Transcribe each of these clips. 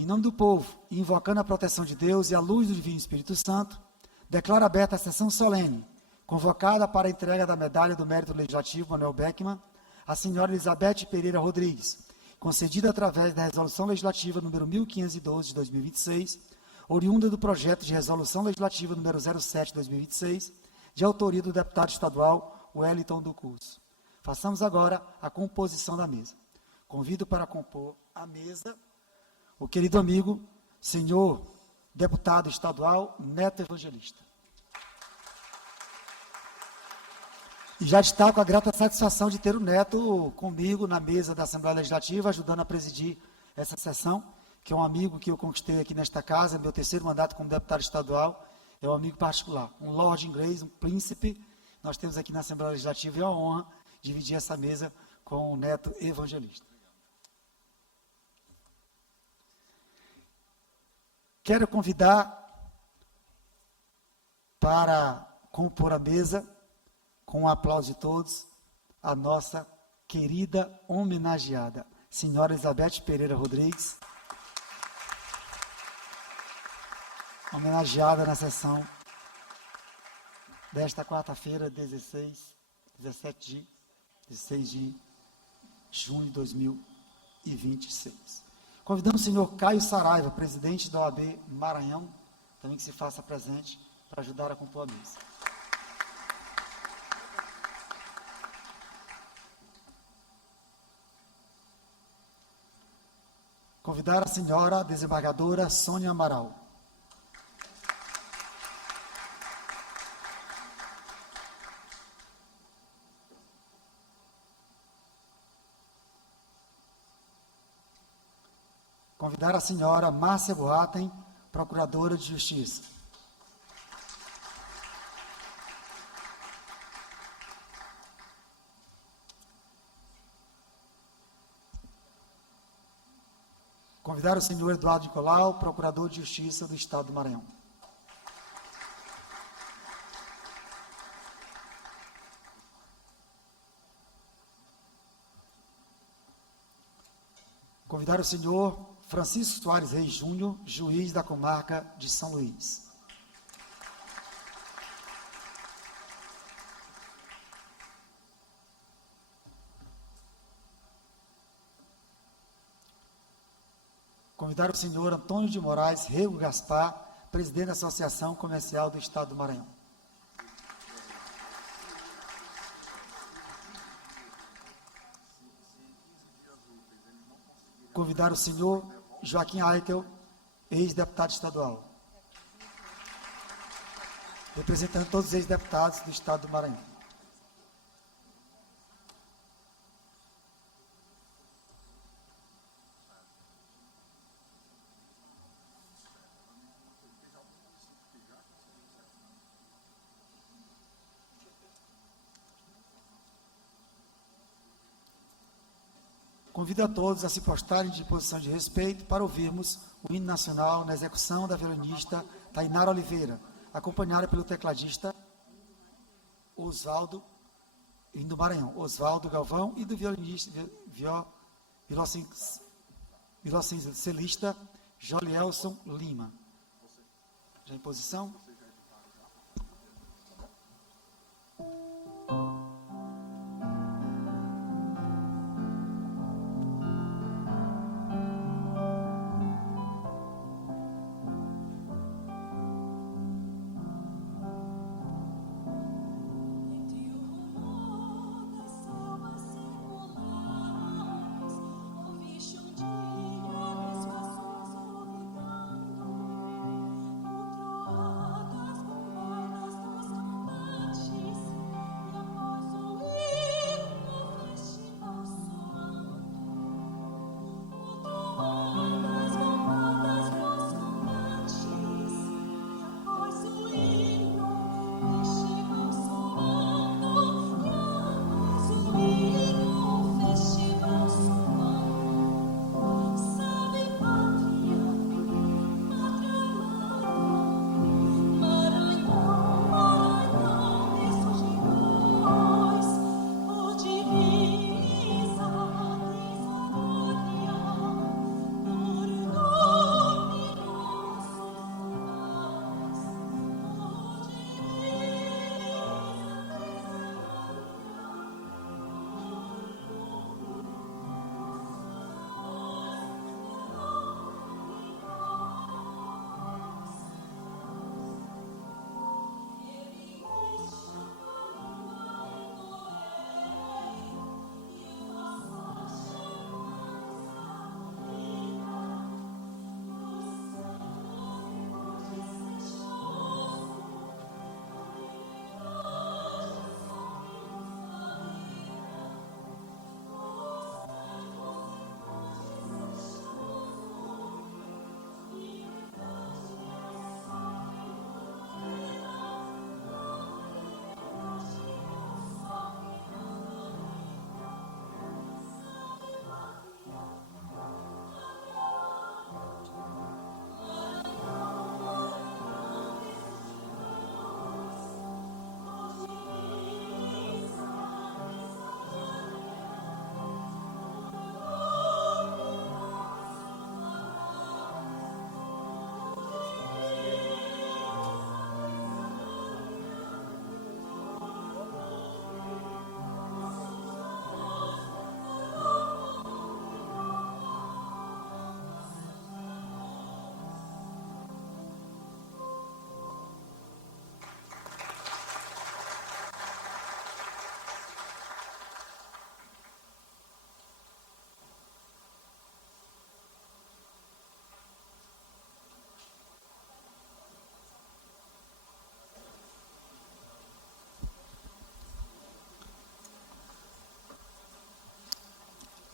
Em nome do povo, e invocando a proteção de Deus e a luz do Divino Espírito Santo, declaro aberta a sessão solene, convocada para a entrega da Medalha do Mérito Legislativo Manuel Beckmann, à senhora Elizabeth Pereira Rodrigues, concedida através da Resolução Legislativa número 1512 de 2026, oriunda do projeto de Resolução Legislativa número 07 de 2026, de autoria do deputado estadual Wellington do Curso. Façamos agora a composição da mesa. Convido para compor a mesa o querido amigo, senhor deputado estadual Neto Evangelista. E já destaco a grata satisfação de ter o Neto comigo na mesa da Assembleia Legislativa, ajudando a presidir essa sessão, que é um amigo que eu conquistei aqui nesta casa, meu terceiro mandato como deputado estadual, é um amigo particular, um lord inglês, um príncipe. Nós temos aqui na Assembleia Legislativa e é uma honra dividir essa mesa com o Neto Evangelista. Quero convidar para compor a mesa, com o aplauso de todos, a nossa querida homenageada, senhora Elizabeth Pereira Rodrigues, homenageada na sessão desta quarta-feira, 16 de junho de 2026. Convidamos o senhor Caio Saraiva, presidente da OAB Maranhão, também que se faça presente para ajudar a compor a mesa. Convidar a senhora desembargadora Sônia Amaral. Convidar a senhora Márcia Boatem, procuradora de Justiça. Convidar o senhor Eduardo Nicolau, procurador de Justiça do Estado do Maranhão. Convidar o senhor Francisco Soares Reis Júnior, juiz da comarca de São Luís. Convidar o senhor Antônio de Moraes Rego Gaspar, presidente da Associação Comercial do Estado do Maranhão. Convidar o senhor Joaquim Aitel, ex-deputado estadual, representando todos os ex-deputados do Estado do Maranhão. Convido a todos a se postarem de posição de respeito para ouvirmos o hino nacional na execução da violinista Tainara Oliveira, acompanhada pelo tecladista Oswaldo, hino do Maranhão, Oswaldo Galvão, e do violinista, violoncelista Jolielson Lima. Já em posição?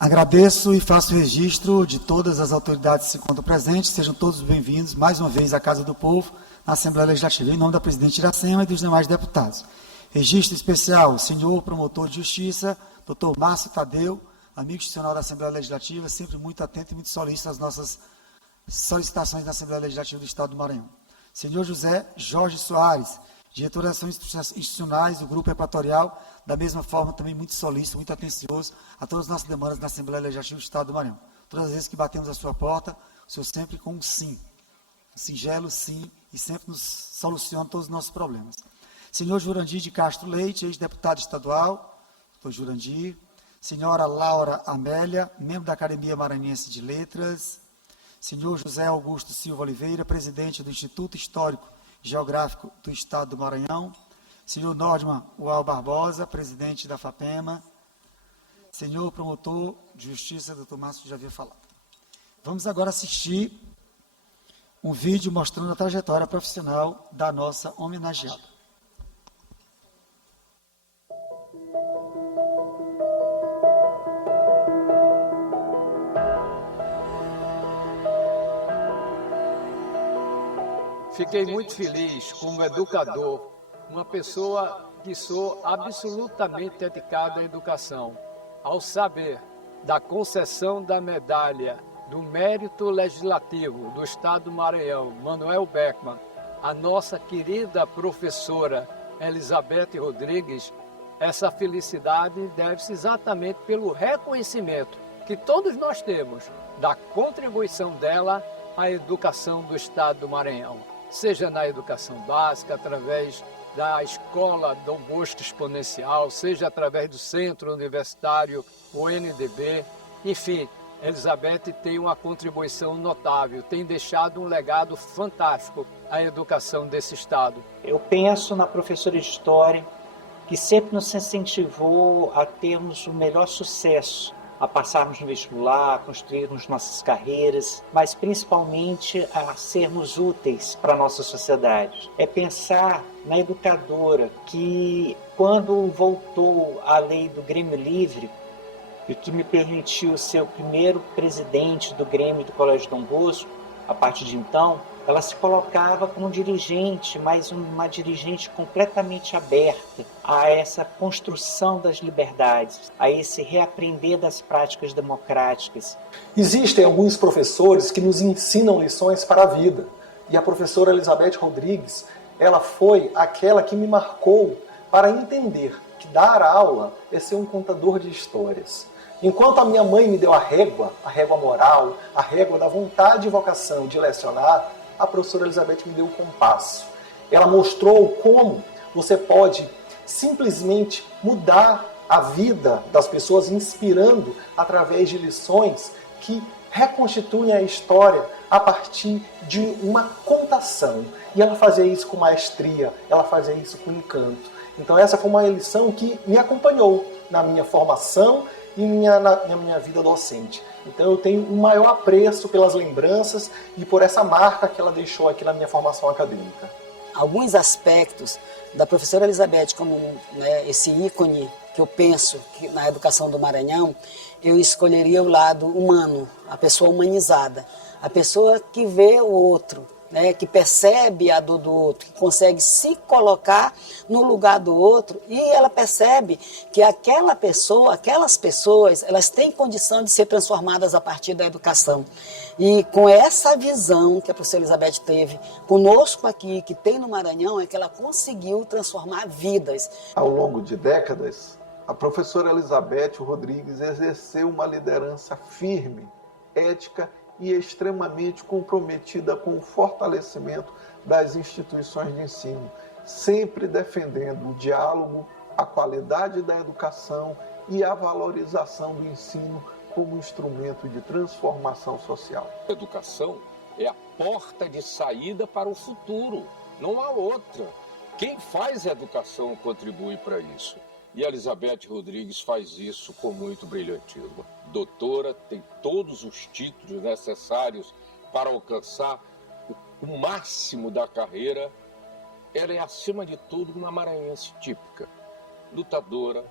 Agradeço e faço registro de todas as autoridades que se encontram presentes. Sejam todos bem-vindos, mais uma vez, à Casa do Povo, na Assembleia Legislativa, em nome da presidente Iracema e dos demais deputados. Registro especial, senhor promotor de justiça, doutor Márcio Tadeu, amigo institucional da Assembleia Legislativa, sempre muito atento e muito solícito às nossas solicitações da Assembleia Legislativa do Estado do Maranhão. Senhor José Jorge Soares, diretor de Ações Institucionais do Grupo Equatorial, da mesma forma também muito solícito, muito atencioso a todas as nossas demandas na Assembleia Legislativa do Estado do Maranhão. Todas as vezes que batemos a sua porta, o senhor sempre com um sim, um singelo sim, e sempre nos soluciona todos os nossos problemas. Senhor Jurandir de Castro Leite, ex-deputado estadual, doutor Jurandir. Senhora Laura Amélia, membro da Academia Maranhense de Letras. Senhor José Augusto Silva Oliveira, presidente do Instituto Histórico e Geográfico do Estado do Maranhão. Senhor Nordman Ual Barbosa, presidente da FAPEMA. Senhor promotor de justiça, doutor Márcio, já havia falado. Vamos agora assistir um vídeo mostrando a trajetória profissional da nossa homenageada. Fiquei muito feliz como educador, uma pessoa que sou absolutamente dedicado à educação, ao saber da concessão da medalha do Mérito Legislativo do Estado do Maranhão, Manuel Beckmann, a nossa querida professora Elizabeth Rodrigues. Essa felicidade deve-se exatamente pelo reconhecimento que todos nós temos da contribuição dela à educação do Estado do Maranhão, seja na educação básica, através da Escola Dom Bosco Exponencial, seja através do Centro Universitário, o NDB. Enfim, Elizabeth tem uma contribuição notável, tem deixado um legado fantástico à educação desse Estado. Eu penso na professora de História, que sempre nos incentivou a termos o melhor sucesso, a passarmos no vestibular, a construirmos nossas carreiras, mas principalmente a sermos úteis para a nossa sociedade. É pensar na educadora que, quando voltou a lei do Grêmio Livre, e que me permitiu ser o primeiro presidente do Grêmio do Colégio Dom Bosco, a partir de então, ela se colocava como dirigente, mas uma dirigente completamente aberta a essa construção das liberdades, a esse reaprender das práticas democráticas. Existem alguns professores que nos ensinam lições para a vida. E a professora Elizabeth Rodrigues, ela foi aquela que me marcou para entender que dar aula é ser um contador de histórias. Enquanto a minha mãe me deu a régua moral, a régua da vontade e vocação de lecionar, a professora Elizabeth me deu o compasso. Ela mostrou como você pode simplesmente mudar a vida das pessoas, inspirando através de lições que reconstituem a história a partir de uma contação. E ela fazia isso com maestria, ela fazia isso com encanto. Então essa foi uma lição que me acompanhou na minha formação e na minha vida docente. Então eu tenho um maior apreço pelas lembranças e por essa marca que ela deixou aqui na minha formação acadêmica. Alguns aspectos da professora Elizabeth, como esse ícone que eu penso que na educação do Maranhão, eu escolheria o lado humano, a pessoa humanizada, a pessoa que vê o outro, que percebe a dor do outro, que consegue se colocar no lugar do outro, e ela percebe que aquelas pessoas, elas têm condição de ser transformadas a partir da educação. E com essa visão que a professora Elizabeth teve conosco aqui, que tem no Maranhão, é que ela conseguiu transformar vidas. Ao longo de décadas, a professora Elizabeth Rodrigues exerceu uma liderança firme, ética e extremamente comprometida com o fortalecimento das instituições de ensino, sempre defendendo o diálogo, a qualidade da educação e a valorização do ensino como instrumento de transformação social. A educação é a porta de saída para o futuro, não há outra. Quem faz a educação contribui para isso. E a Elizabeth Rodrigues faz isso com muito brilhantismo. Doutora, tem todos os títulos necessários para alcançar o máximo da carreira. Ela é, acima de tudo, uma maranhense típica. Lutadora,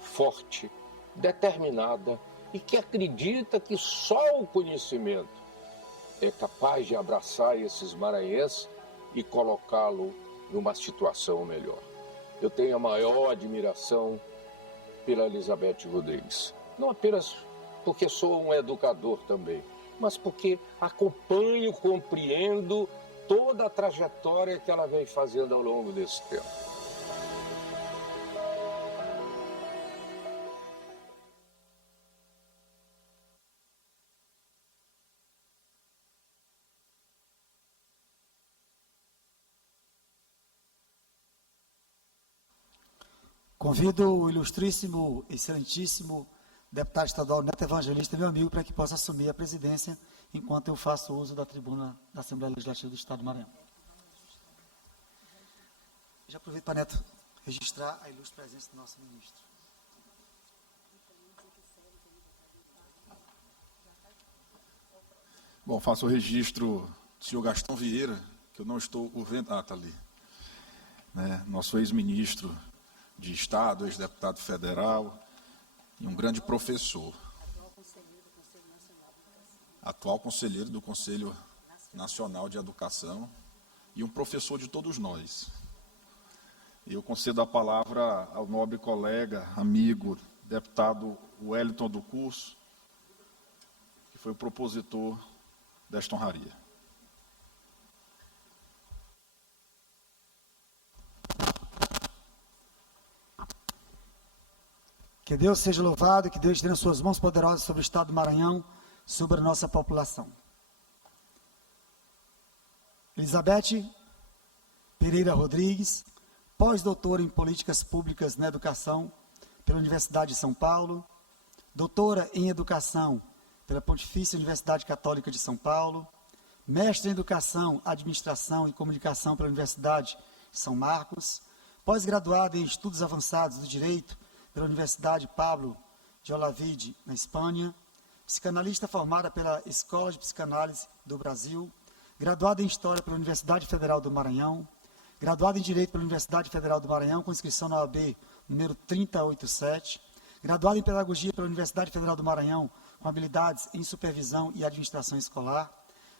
forte, determinada e que acredita que só o conhecimento é capaz de abraçar esses maranhenses e colocá-lo numa situação melhor. Eu tenho a maior admiração pela Elizabeth Rodrigues, não apenas porque sou um educador também, mas porque acompanho, compreendo toda a trajetória que ela vem fazendo ao longo desse tempo. Convido o ilustríssimo, excelentíssimo deputado estadual Neto Evangelista, meu amigo, para que possa assumir a presidência enquanto eu faço uso da tribuna da Assembleia Legislativa do Estado do Maranhão. Já aproveito para, Neto, registrar a ilustre presença do nosso ministro. Bom, faço o registro do senhor Gastão Vieira, que eu não estou vendo. Ah, está ali. Né? Nosso ex-ministro de Estado, ex-deputado federal e um grande professor. Atual conselheiro do Conselho Nacional de Educação e um professor de todos nós. Eu concedo a palavra ao nobre colega, amigo, deputado Wellington do Curso, que foi o propositor desta honraria. Que Deus seja louvado, que Deus tenha suas mãos poderosas sobre o Estado do Maranhão, sobre a nossa população. Elizabeth Pereira Rodrigues, pós-doutora em Políticas Públicas na Educação pela Universidade de São Paulo, doutora em Educação pela Pontifícia Universidade Católica de São Paulo, mestre em Educação, Administração e Comunicação pela Universidade de São Marcos, pós-graduada em Estudos Avançados do Direito pela Universidade Pablo de Olavide, na Espanha, psicanalista formada pela Escola de Psicanálise do Brasil, graduada em História pela Universidade Federal do Maranhão, graduada em Direito pela Universidade Federal do Maranhão, com inscrição na OAB número 3087, graduada em Pedagogia pela Universidade Federal do Maranhão, com habilidades em Supervisão e Administração Escolar,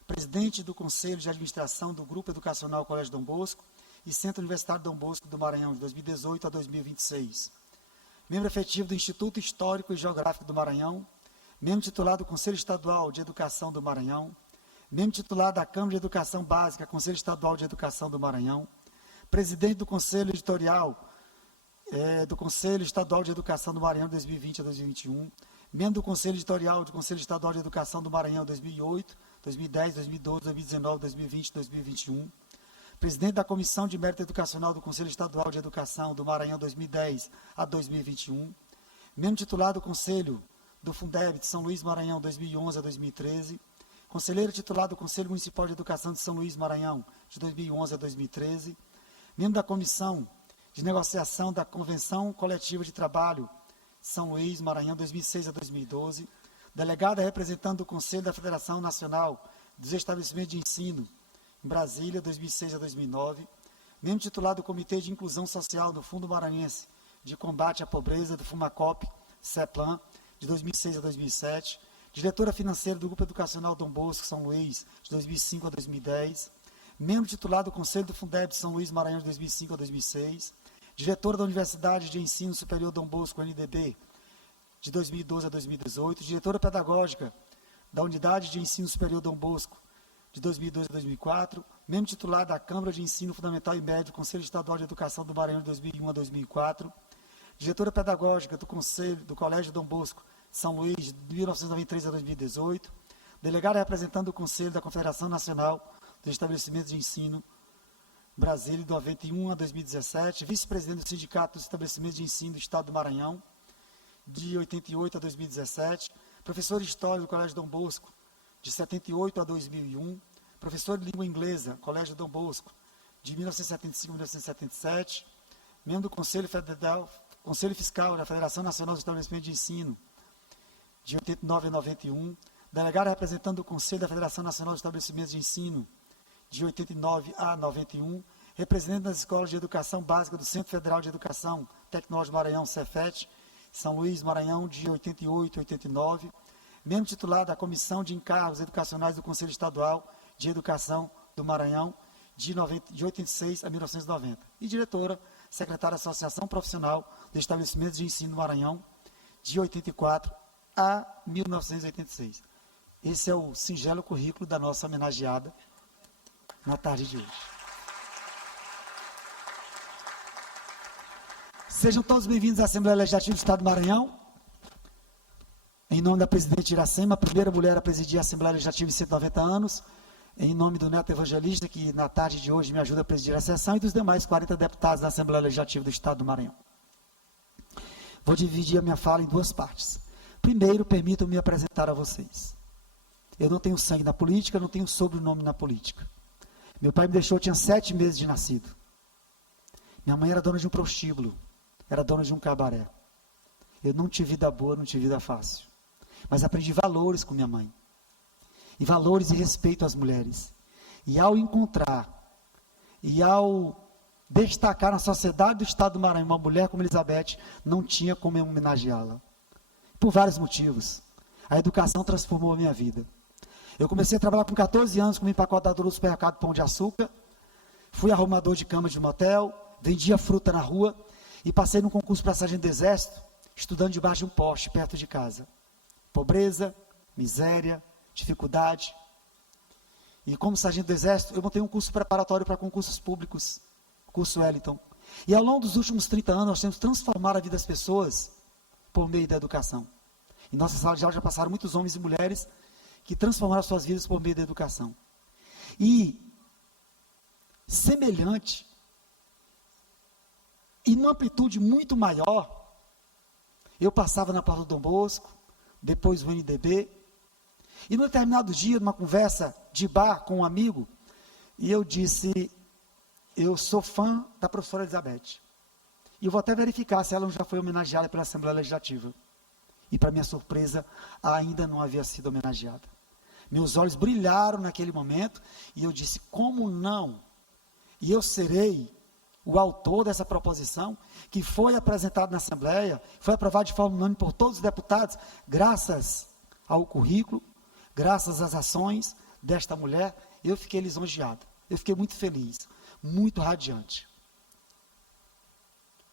presidente do Conselho de Administração do Grupo Educacional Colégio Dom Bosco e Centro Universitário Dom Bosco do Maranhão, de 2018 a 2026. Membro efetivo do Instituto Histórico e Geográfico do Maranhão, membro titular do Conselho Estadual de Educação do Maranhão, membro titular da Câmara de Educação Básica, Conselho Estadual de Educação do Maranhão, presidente do Conselho Editorial do Conselho Estadual de Educação do Maranhão, 2020 a 2021, membro do Conselho Editorial do Conselho Estadual de Educação do Maranhão, 2008, 2010, 2012, 2019, 2020, 2021, presidente da Comissão de Mérito Educacional do Conselho Estadual de Educação do Maranhão, 2010 a 2021, membro titular do Conselho do Fundeb de São Luís Maranhão, 2011 a 2013, conselheiro titular do Conselho Municipal de Educação de São Luís Maranhão, de 2011 a 2013, membro da Comissão de Negociação da Convenção Coletiva de Trabalho de São Luís Maranhão, 2006 a 2012, delegada representando o Conselho da Federação Nacional dos Estabelecimentos de Ensino, em Brasília, 2006 a 2009, membro titular do Comitê de Inclusão Social do Fundo Maranhense de Combate à Pobreza, do FUMACOP, CEPLAN, de 2006 a 2007, diretora financeira do Grupo Educacional Dom Bosco, São Luís, de 2005 a 2010, membro titular do Conselho do Fundeb de São Luís Maranhão, de 2005 a 2006, diretora da Universidade de Ensino Superior Dom Bosco, UNDB, de 2012 a 2018, diretora pedagógica da Unidade de Ensino Superior Dom Bosco, de 2002 a 2004, membro titular da Câmara de Ensino Fundamental e Médio, Conselho Estadual de Educação do Maranhão, de 2001 a 2004, diretora pedagógica do Colégio Dom Bosco, São Luís, de 1993 a 2018, delegada representando o Conselho da Confederação Nacional dos Estabelecimentos de Ensino, Brasília, de 91 a 2017, vice-presidente do Sindicato dos Estabelecimentos de Ensino do Estado do Maranhão, de 88 a 2017, professor de História do Colégio Dom Bosco, de 78 a 2001, professor de Língua Inglesa, Colégio Dom Bosco, de 1975 a 1977, membro do Conselho Fiscal da Federação Nacional dos Estabelecimentos de Ensino, de 89 a 91, delegado representando o Conselho da Federação Nacional dos Estabelecimentos de Ensino, de 89 a 91, representante das Escolas de Educação Básica do Centro Federal de Educação Tecnológica do Maranhão, Cefet, São Luís, Maranhão, de 88 a 89. Membro titular da Comissão de Encargos Educacionais do Conselho Estadual de Educação do Maranhão, de 86 a 1990. E diretora, secretária da Associação Profissional de Estabelecimentos de Ensino do Maranhão, de 84 a 1986. Esse é o singelo currículo da nossa homenageada na tarde de hoje. Sejam todos bem-vindos à Assembleia Legislativa do Estado do Maranhão. Em nome da presidente Iracema, a primeira mulher a presidir a Assembleia Legislativa em 190 anos, em nome do Neto Evangelista, que na tarde de hoje me ajuda a presidir a sessão, e dos demais 40 deputados da Assembleia Legislativa do Estado do Maranhão. Vou dividir a minha fala em duas partes. Primeiro, permitam-me apresentar a vocês. Eu não tenho sangue na política, não tenho sobrenome na política. Meu pai me deixou, eu tinha 7 meses de nascido. Minha mãe era dona de um prostíbulo, era dona de um cabaré. Eu não tive vida boa, não tive vida fácil. Mas aprendi valores com minha mãe. E valores e respeito às mulheres. E ao encontrar, e ao destacar na sociedade do Estado do Maranhão uma mulher como Elizabeth, não tinha como eu homenageá-la. Por vários motivos. A educação transformou a minha vida. Eu comecei a trabalhar com 14 anos como empacotador do supermercado Pão de Açúcar. Fui arrumador de cama de motel, vendia fruta na rua e passei num concurso para sargento do Exército, estudando debaixo de um poste, perto de casa. Pobreza, miséria, dificuldade. E como sargento do Exército, eu montei um curso preparatório para concursos públicos, curso Wellington. E ao longo dos últimos 30 anos, nós temos transformado a vida das pessoas por meio da educação. Em nossa sala de aula já passaram muitos homens e mulheres que transformaram suas vidas por meio da educação. E, semelhante, e numa amplitude muito maior, eu passava na porta do Dom Bosco, depois o NDB, e num determinado dia, numa conversa de bar com um amigo, e eu disse, eu sou fã da professora Elizabeth. E eu vou até verificar se ela já foi homenageada pela Assembleia Legislativa. E para minha surpresa, ainda não havia sido homenageada. Meus olhos brilharam naquele momento, e eu disse, como não? E eu serei o autor dessa proposição, que foi apresentada na Assembleia, foi aprovada de forma unânime por todos os deputados, graças ao currículo, graças às ações desta mulher. Eu fiquei lisonjeado, eu fiquei muito feliz, muito radiante.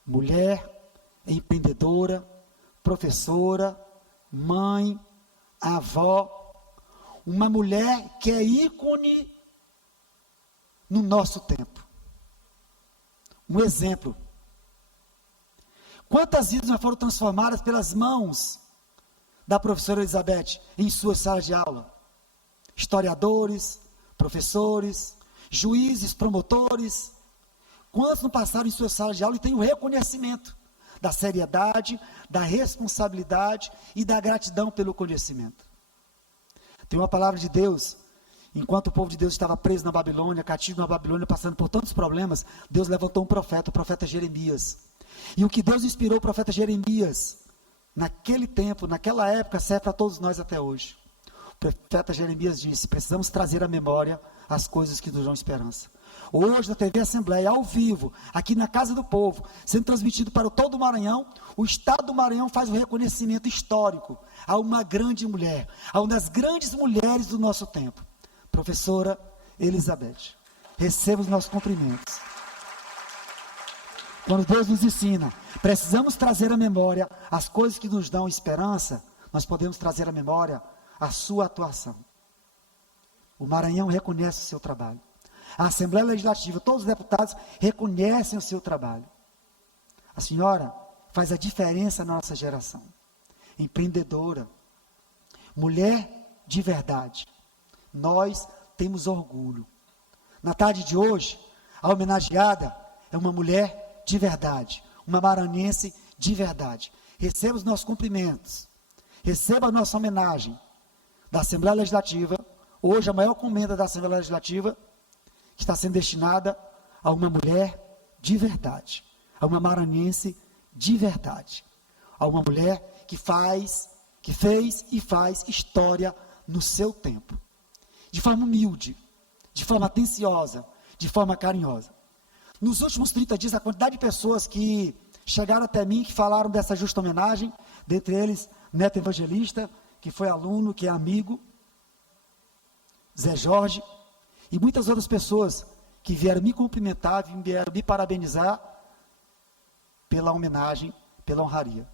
Mulher, empreendedora, professora, mãe, avó, uma mulher que é ícone no nosso tempo. Um exemplo. Quantas vidas já foram transformadas pelas mãos da professora Elizabeth em suas salas de aula? Historiadores, professores, juízes, promotores. Quantos não passaram em suas salas de aula e têm o reconhecimento da seriedade, da responsabilidade e da gratidão pelo conhecimento? Tem uma palavra de Deus. Enquanto o povo de Deus estava preso na Babilônia, cativo na Babilônia, passando por tantos problemas, Deus levantou um profeta, o profeta Jeremias. E o que Deus inspirou o profeta Jeremias, naquele tempo, naquela época, serve para todos nós até hoje. O profeta Jeremias disse, precisamos trazer à memória as coisas que nos dão esperança. Hoje, na TV Assembleia, ao vivo, aqui na Casa do Povo, sendo transmitido para todo o Maranhão, o Estado do Maranhão faz um reconhecimento histórico a uma grande mulher, a uma das grandes mulheres do nosso tempo. Professora Elizabeth, receba os nossos cumprimentos. Quando Deus nos ensina, precisamos trazer à memória as coisas que nos dão esperança, nós podemos trazer à memória a sua atuação. O Maranhão reconhece o seu trabalho. A Assembleia Legislativa, todos os deputados reconhecem o seu trabalho. A senhora faz a diferença na nossa geração. Empreendedora, mulher de verdade. Nós temos orgulho. Na tarde de hoje, a homenageada é uma mulher de verdade, uma maranhense de verdade. Receba os nossos cumprimentos, receba a nossa homenagem da Assembleia Legislativa. Hoje, a maior comenda da Assembleia Legislativa está sendo destinada a uma mulher de verdade, a uma maranhense de verdade, a uma mulher que fez e faz história no seu tempo. De forma humilde, de forma atenciosa, de forma carinhosa. Nos últimos 30 dias, a quantidade de pessoas que chegaram até mim, que falaram dessa justa homenagem, dentre eles, Neto Evangelista, que foi aluno, que é amigo, Zé Jorge, e muitas outras pessoas que vieram me cumprimentar, vieram me parabenizar pela homenagem, pela honraria.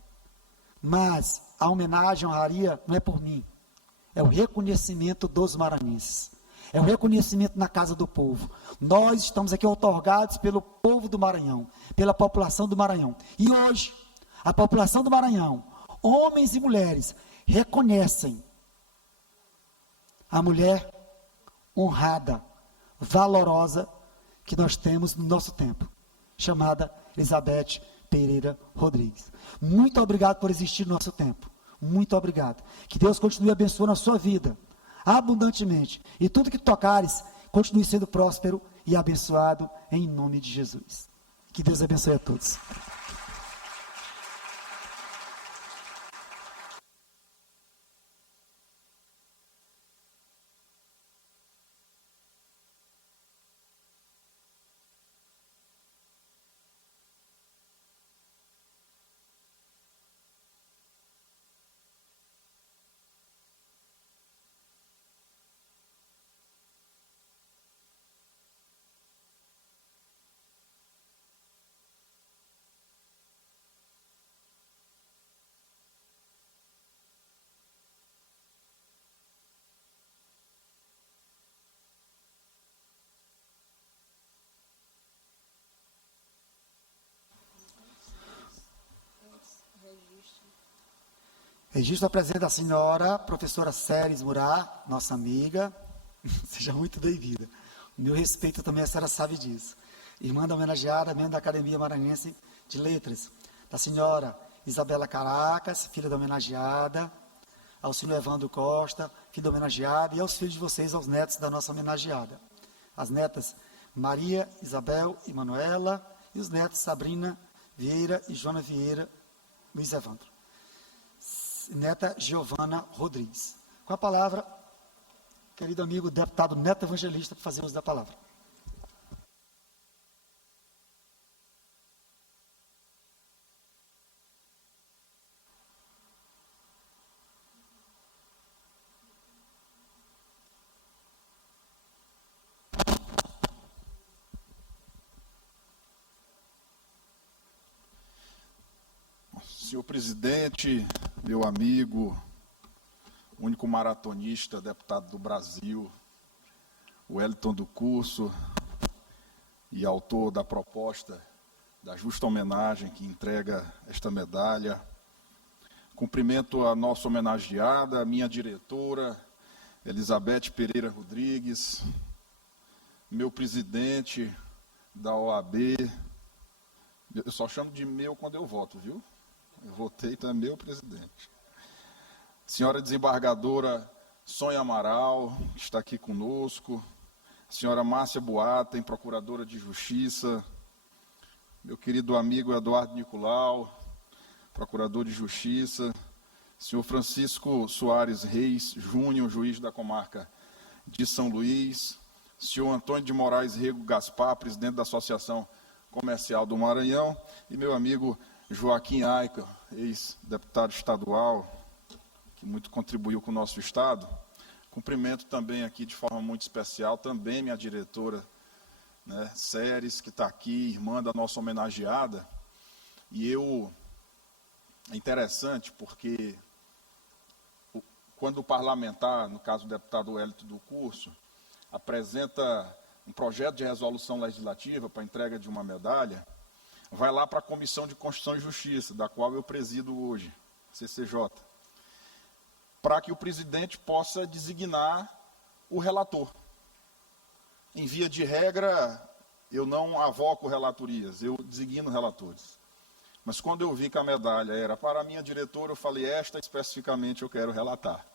Mas a homenagem, a honraria, não é por mim, é o reconhecimento dos maranhenses, é o reconhecimento na casa do povo. Nós estamos aqui outorgados pelo povo do Maranhão, pela população do Maranhão. E hoje, a população do Maranhão, homens e mulheres, reconhecem a mulher honrada, valorosa, que nós temos no nosso tempo, chamada Elizabeth Pereira Rodrigues. Muito obrigado por existir no nosso tempo. Muito obrigado. Que Deus continue abençoando a sua vida, abundantemente. E tudo que tocares, continue sendo próspero e abençoado, em nome de Jesus. Que Deus abençoe a todos. Registro a presença da senhora professora Séries Murá, nossa amiga. Seja muito bem-vinda. O meu respeito também, a senhora sabe disso. Irmã da homenageada, membro da Academia Maranhense de Letras. Da senhora Isabela Caracas, filha da homenageada. Ao senhor Evandro Costa, filho da homenageada. E aos filhos de vocês, aos netos da nossa homenageada. As netas Maria, Isabel e Manuela. E os netos Sabrina Vieira e Joana Vieira, Luiz Evandro. Neta Giovana Rodrigues. Com a palavra, querido amigo deputado Neto Evangelista, para fazer uso da palavra. Senhor presidente, meu amigo, único maratonista, deputado do Brasil, Wellington do Curso, e autor da proposta da justa homenagem que entrega esta medalha. Cumprimento a nossa homenageada, a minha diretora, Elizabeth Pereira Rodrigues, meu presidente da OAB, eu só chamo de meu quando eu voto, viu? Eu votei, então é meu presidente. Senhora desembargadora Sônia Amaral, que está aqui conosco. Senhora Márcia Boatem, procuradora de Justiça. Meu querido amigo Eduardo Nicolau, procurador de Justiça. Senhor Francisco Soares Reis Júnior, juiz da comarca de São Luís. Senhor Antônio de Moraes Rego Gaspar, presidente da Associação Comercial do Maranhão. E meu amigo Joaquim Aica, ex-deputado estadual, que muito contribuiu com o nosso estado. Cumprimento também aqui de forma muito especial, também minha diretora, né, Séries, que está aqui, irmã da nossa homenageada. E é interessante porque quando o parlamentar, no caso o deputado Wellington do Curso, apresenta um projeto de resolução legislativa para a entrega de uma medalha, vai lá para a Comissão de Constituição e Justiça, da qual eu presido hoje, CCJ, para que o presidente possa designar o relator. Em via de regra, eu não avoco relatorias, eu designo relatores. Mas quando eu vi que a medalha era para a minha diretora, eu falei, esta especificamente eu quero relatar.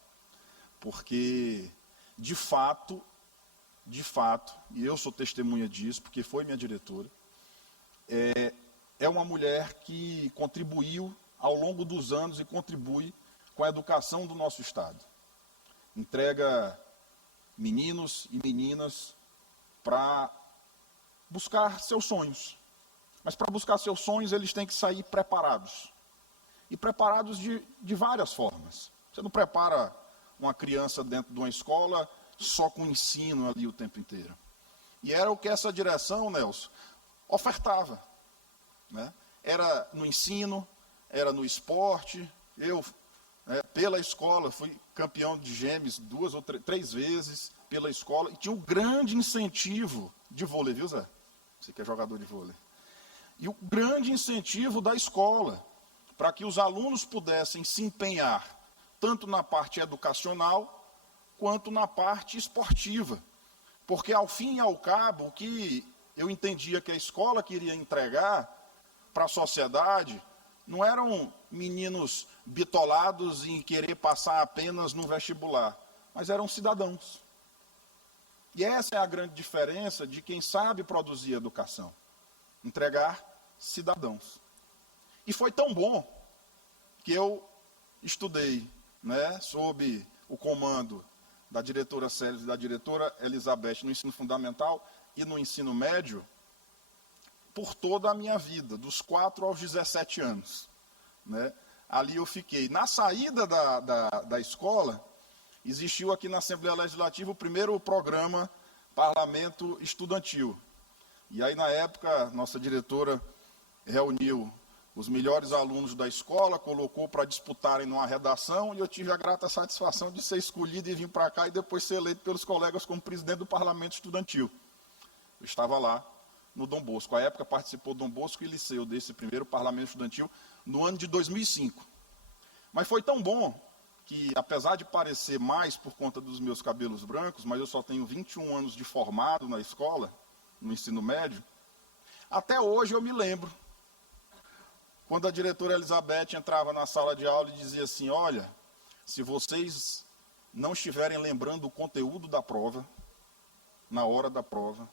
Porque, de fato, e eu sou testemunha disso, porque foi minha diretora, é uma mulher que contribuiu ao longo dos anos e contribui com a educação do nosso estado. Entrega meninos e meninas para buscar seus sonhos. Mas para buscar seus sonhos, eles têm que sair preparados. e preparados de várias formas. Você não prepara uma criança dentro de uma escola só com ensino ali o tempo inteiro. E era o que essa direção, Nelson, ofertava, né? Era no ensino, era no esporte. Eu, pela escola, fui campeão de gêmeos 2 ou 3 vezes pela escola, e tinha um grande incentivo de vôlei, viu, Zé? Você que é jogador de vôlei. E o grande incentivo da escola, para que os alunos pudessem se empenhar, tanto na parte educacional, quanto na parte esportiva. Porque, ao fim e ao cabo, o que eu entendia que a escola queria entregar para a sociedade não eram meninos bitolados em querer passar apenas no vestibular, mas eram cidadãos. E essa é a grande diferença de quem sabe produzir educação. Entregar cidadãos. E foi tão bom que eu estudei, né, sob o comando da diretora Célis e da diretora Elizabeth no ensino fundamental e no ensino médio, por toda a minha vida, dos 4 aos 17 anos. Né? Ali eu fiquei. Na saída da escola, existiu aqui na Assembleia Legislativa o primeiro programa Parlamento Estudantil. E aí, na época, nossa diretora reuniu os melhores alunos da escola, colocou para disputarem numa redação, e eu tive a grata satisfação de ser escolhido e vir para cá e depois ser eleito pelos colegas como presidente do Parlamento Estudantil. Eu estava lá no Dom Bosco. À época participou Dom Bosco e Liceu desse primeiro Parlamento Estudantil no ano de 2005. Mas foi tão bom que, apesar de parecer mais por conta dos meus cabelos brancos, mas eu só tenho 21 anos de formado na escola, no ensino médio, até hoje eu me lembro, quando a diretora Elizabeth entrava na sala de aula e dizia assim: olha, se vocês não estiverem lembrando o conteúdo da prova, na hora da prova,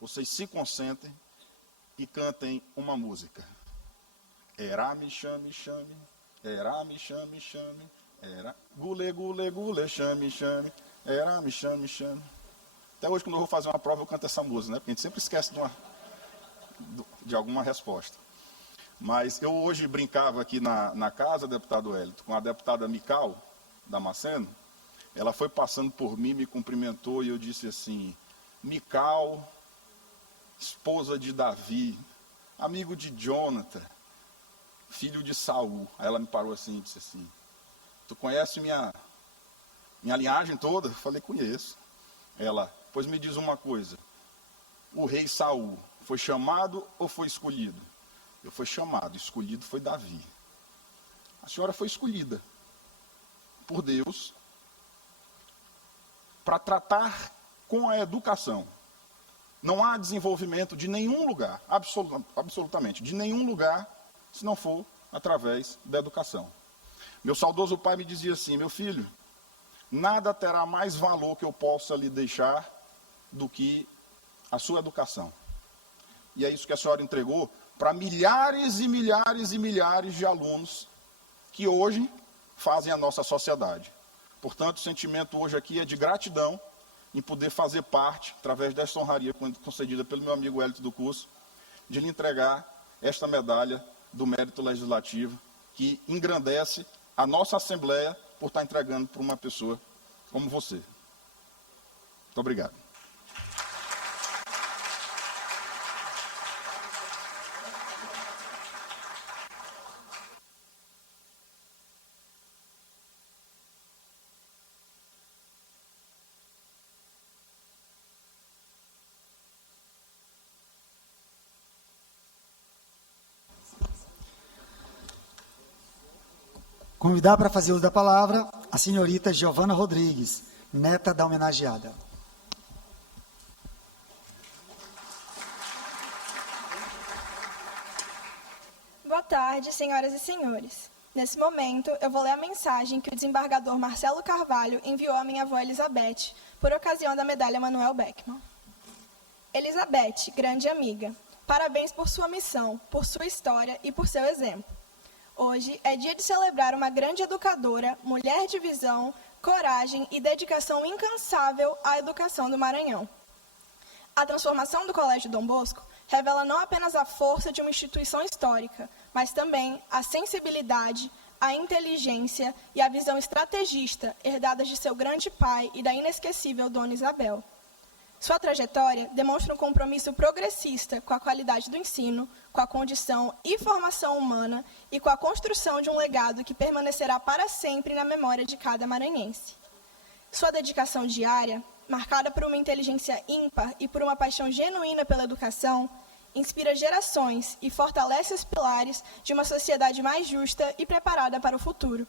vocês se concentrem e cantem uma música. Era me chame, chame, era me chame, chame, era gule, gule, gule, chame, chame, era me chame, chame. Até hoje, quando eu vou fazer uma prova, eu canto essa música, né? Porque a gente sempre esquece de alguma resposta. Mas eu hoje brincava aqui na casa, deputado Hélito, com a deputada Mical Damasceno. Ela foi passando por mim, me cumprimentou e eu disse assim: Mical, esposa de Davi, amigo de Jonathan, filho de Saul. Aí ela me parou assim e disse assim: tu conhece minha linhagem toda? Eu falei: conheço. Ela: pois me diz uma coisa, o rei Saul foi chamado ou foi escolhido? Eu fui chamado, escolhido foi Davi. A senhora foi escolhida por Deus para tratar com a educação. Não há desenvolvimento de nenhum lugar, absolutamente, de nenhum lugar, se não for através da educação. Meu saudoso pai me dizia assim: meu filho, nada terá mais valor que eu possa lhe deixar do que a sua educação. E é isso que a senhora entregou para milhares e milhares e milhares de alunos que hoje fazem a nossa sociedade. Portanto, o sentimento hoje aqui é de gratidão em poder fazer parte, através desta honraria concedida pelo meu amigo Hélito do curso, de lhe entregar esta medalha do mérito legislativo, que engrandece a nossa Assembleia por estar entregando para uma pessoa como você. Muito obrigado. Convidar para fazer uso da palavra a senhorita Giovana Rodrigues, neta da homenageada. Boa tarde, senhoras e senhores. Nesse momento, eu vou ler a mensagem que o desembargador Marcelo Carvalho enviou à minha avó Elizabeth, por ocasião da medalha Manuel Beckmann. Elizabeth, grande amiga, parabéns por sua missão, por sua história e por seu exemplo. Hoje é dia de celebrar uma grande educadora, mulher de visão, coragem e dedicação incansável à educação do Maranhão. A transformação do Colégio Dom Bosco revela não apenas a força de uma instituição histórica, mas também a sensibilidade, a inteligência e a visão estrategista herdadas de seu grande pai e da inesquecível Dona Isabel. Sua trajetória demonstra um compromisso progressista com a qualidade do ensino, com a condição e formação humana e com a construção de um legado que permanecerá para sempre na memória de cada maranhense. Sua dedicação diária, marcada por uma inteligência ímpar e por uma paixão genuína pela educação, inspira gerações e fortalece os pilares de uma sociedade mais justa e preparada para o futuro.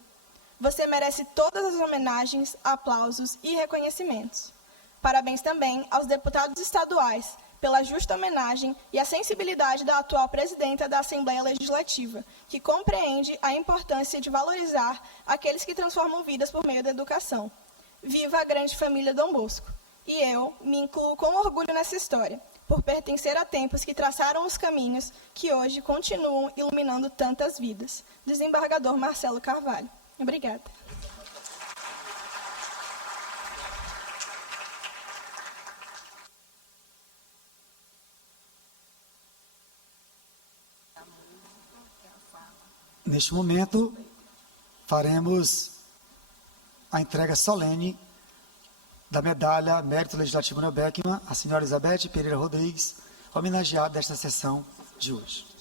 Você merece todas as homenagens, aplausos e reconhecimentos. Parabéns também aos deputados estaduais pela justa homenagem e a sensibilidade da atual presidenta da Assembleia Legislativa, que compreende a importância de valorizar aqueles que transformam vidas por meio da educação. Viva a grande família Dom Bosco! E eu me incluo com orgulho nessa história, por pertencer a tempos que traçaram os caminhos que hoje continuam iluminando tantas vidas. Desembargador Marcelo Carvalho. Obrigada. Neste momento, faremos a entrega solene da medalha Mérito Legislativo Manuel Beckmann à senhora Elizabeth Pereira Rodrigues, homenageada desta sessão de hoje.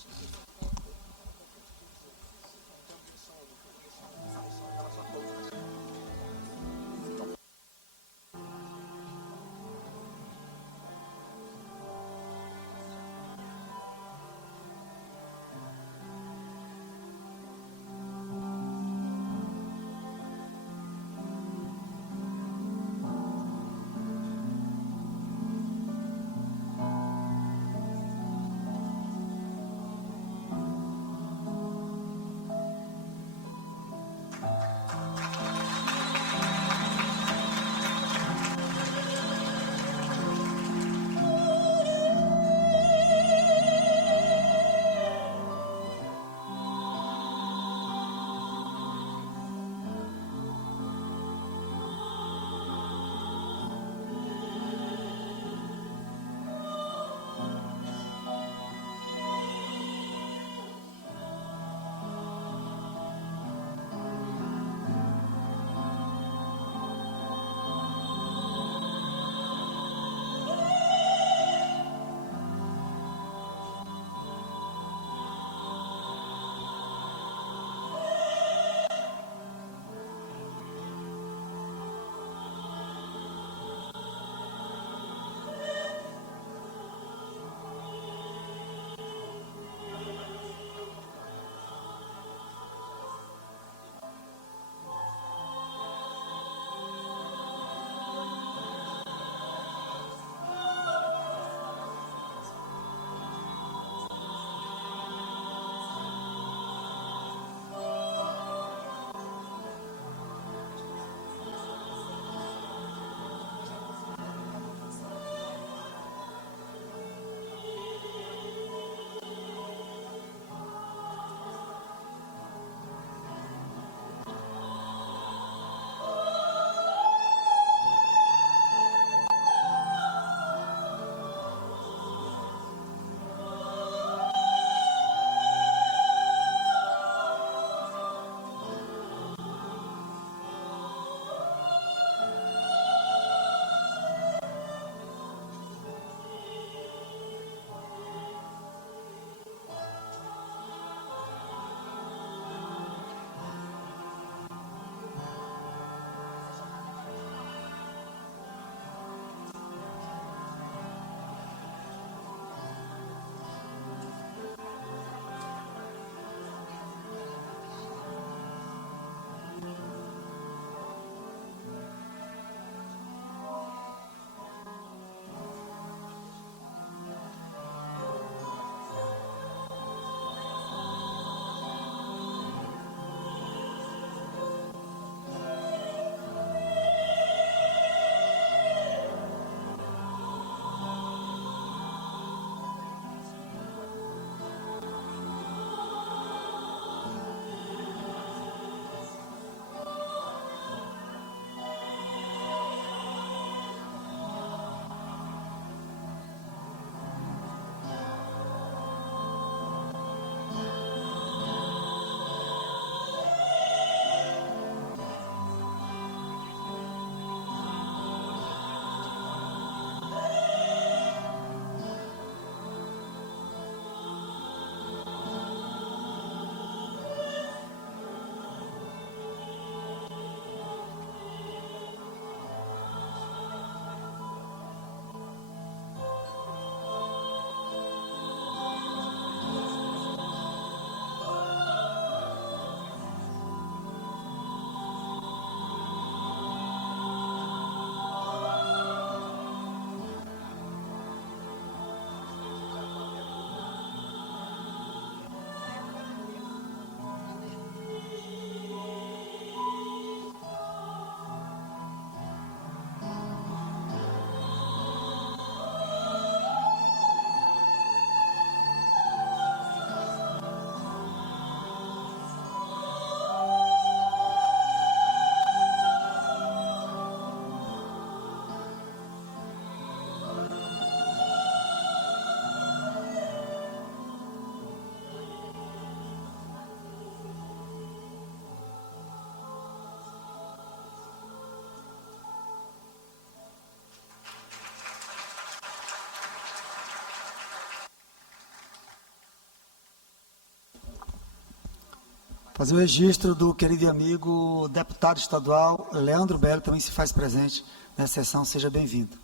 Fazer o registro do querido amigo deputado estadual Leandro Belo, também se faz presente nessa sessão. Seja bem-vindo.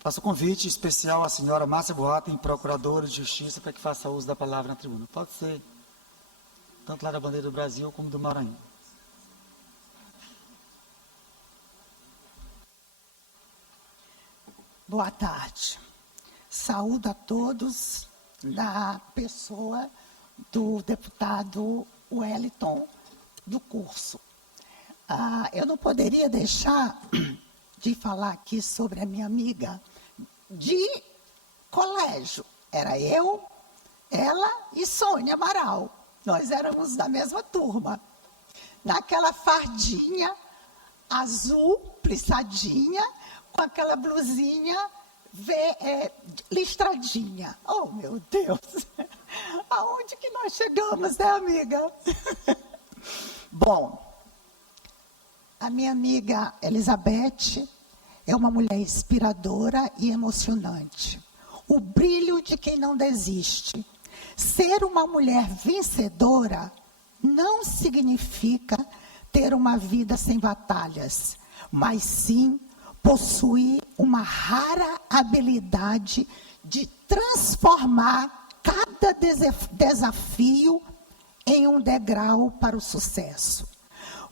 Faço um convite especial à senhora Márcia Boatem, procuradora de Justiça, para que faça uso da palavra na tribuna. Pode ser tanto lá da bandeira do Brasil como do Maranhão. Boa tarde. Saúdo a todos da pessoa do deputado Wellington do curso. Eu não poderia deixar de falar aqui sobre a minha amiga de colégio. Era eu, ela e Sônia Amaral. Nós éramos da mesma turma. Naquela fardinha azul, plissadinha, com aquela blusinha listradinha. Oh, meu Deus! Aonde que nós chegamos, né, amiga? Bom, a minha amiga Elizabeth é uma mulher inspiradora e emocionante. O brilho de quem não desiste. Ser uma mulher vencedora não significa ter uma vida sem batalhas, mas sim possuir uma rara habilidade de transformar cada desafio em um degrau para o sucesso.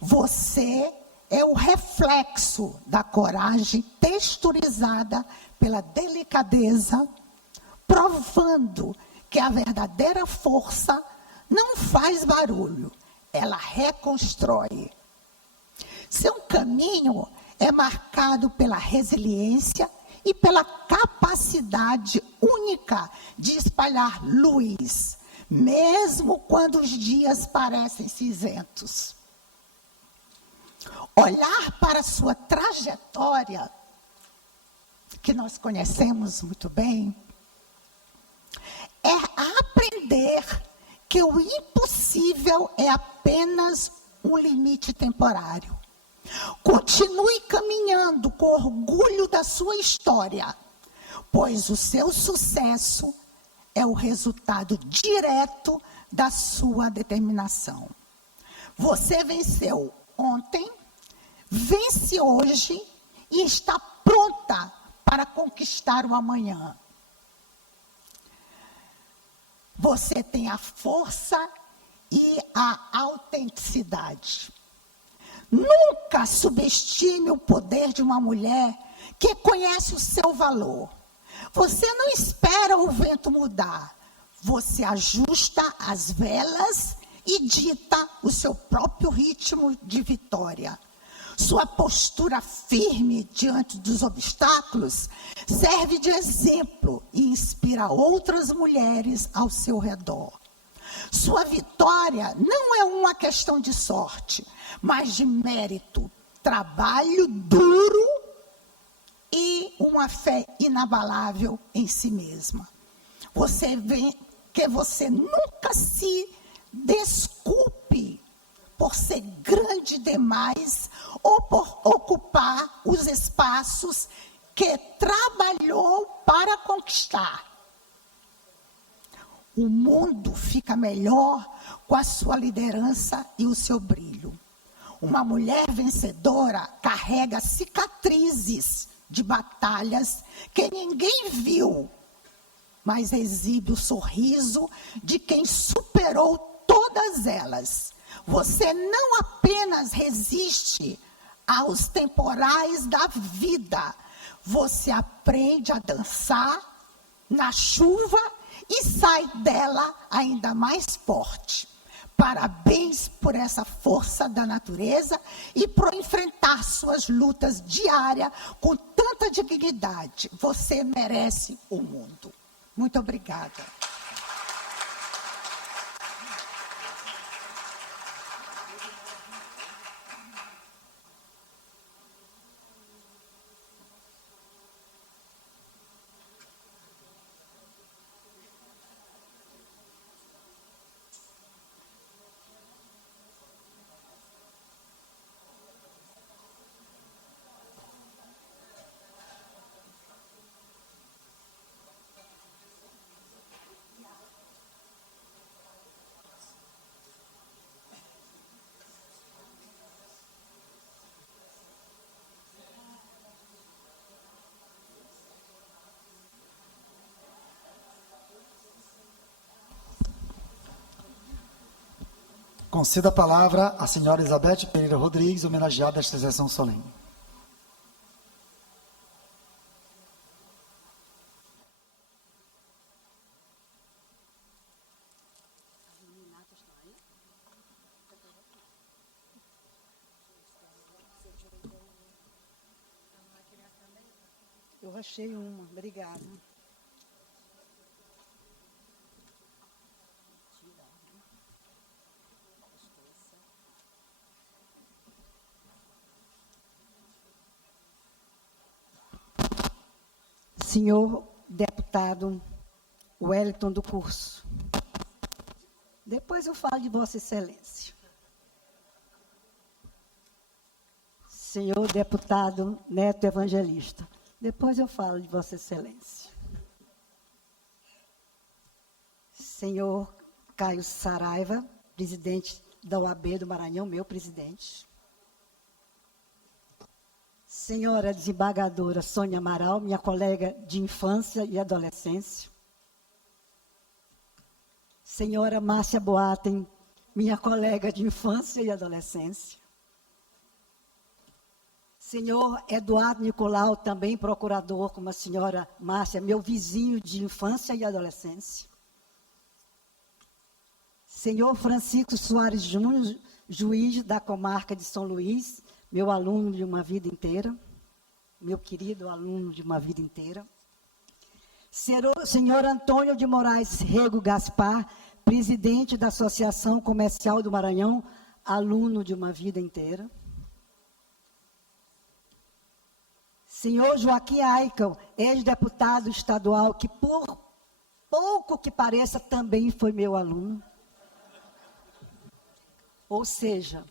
Você é o reflexo da coragem texturizada pela delicadeza, provando que a verdadeira força não faz barulho, ela reconstrói. Seu caminho é marcado pela resiliência e pela capacidade única de espalhar luz, mesmo quando os dias parecem cinzentos. Olhar para sua trajetória, que nós conhecemos muito bem, é aprender que o impossível é apenas um limite temporário. Continue caminhando com orgulho da sua história, pois o seu sucesso é o resultado direto da sua determinação. Você venceu ontem, vence hoje e está pronta para conquistar o amanhã. Você tem a força e a autenticidade. Nunca subestime o poder de uma mulher que conhece o seu valor. Você não espera o vento mudar. Você ajusta as velas e dita o seu próprio ritmo de vitória. Sua postura firme diante dos obstáculos serve de exemplo e inspira outras mulheres ao seu redor. Sua vitória não é uma questão de sorte, mas de mérito, trabalho duro e uma fé inabalável em si mesma. Você vê que você nunca se desculpe por ser grande demais ou por ocupar os espaços que trabalhou para conquistar. O mundo fica melhor com a sua liderança e o seu brilho. Uma mulher vencedora carrega cicatrizes de batalhas que ninguém viu, mas exibe o sorriso de quem superou todas elas. Você não apenas resiste aos temporais da vida, você aprende a dançar na chuva e sai dela ainda mais forte. Parabéns por essa força da natureza e por enfrentar suas lutas diárias com tanta dignidade. Você merece o mundo. Muito obrigada. Conceda a palavra à senhora Elizabeth Pereira Rodrigues, homenageada nesta sessão solene. Eu achei uma, obrigada. Senhor deputado Wellington do Curso, depois eu falo de Vossa Excelência. Senhor deputado Neto Evangelista, depois eu falo de Vossa Excelência. Senhor Caio Saraiva, presidente da OAB do Maranhão, meu presidente. Senhora desembargadora Sônia Amaral, minha colega de infância e adolescência. Senhora Márcia Boatem, minha colega de infância e adolescência. Senhor Eduardo Nicolau, também procurador, como a senhora Márcia, meu vizinho de infância e adolescência. Senhor Francisco Soares Júnior, juiz da comarca de São Luís, meu aluno de uma vida inteira, meu querido aluno de uma vida inteira. Senhor Antônio de Moraes Rego Gaspar, presidente da Associação Comercial do Maranhão, aluno de uma vida inteira. Senhor Joaquim Aikel, ex-deputado estadual, que por pouco que pareça também foi meu aluno. Ou seja,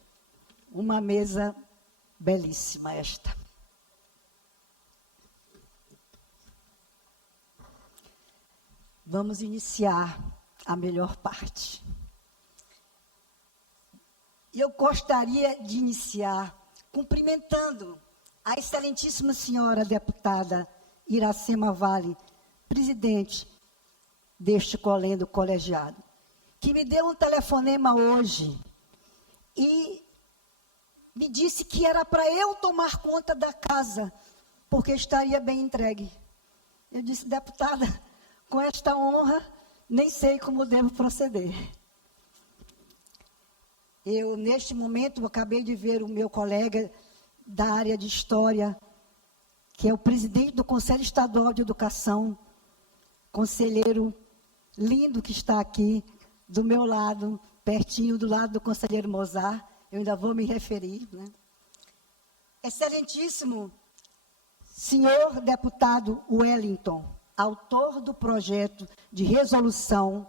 uma mesa belíssima esta. Vamos iniciar a melhor parte. Eu gostaria de iniciar cumprimentando a excelentíssima senhora deputada Iracema Vale, presidente deste colendo colegiado, que me deu um telefonema hoje e me disse que era para eu tomar conta da casa, porque estaria bem entregue. Eu disse, deputada, com esta honra, nem sei como devo proceder. Eu, neste momento, acabei de ver o meu colega da área de História, que é o presidente do Conselho Estadual de Educação, conselheiro lindo que está aqui, do meu lado, pertinho do lado do conselheiro Mozart, eu ainda vou me referir, né? Excelentíssimo senhor deputado Wellington, autor do projeto de resolução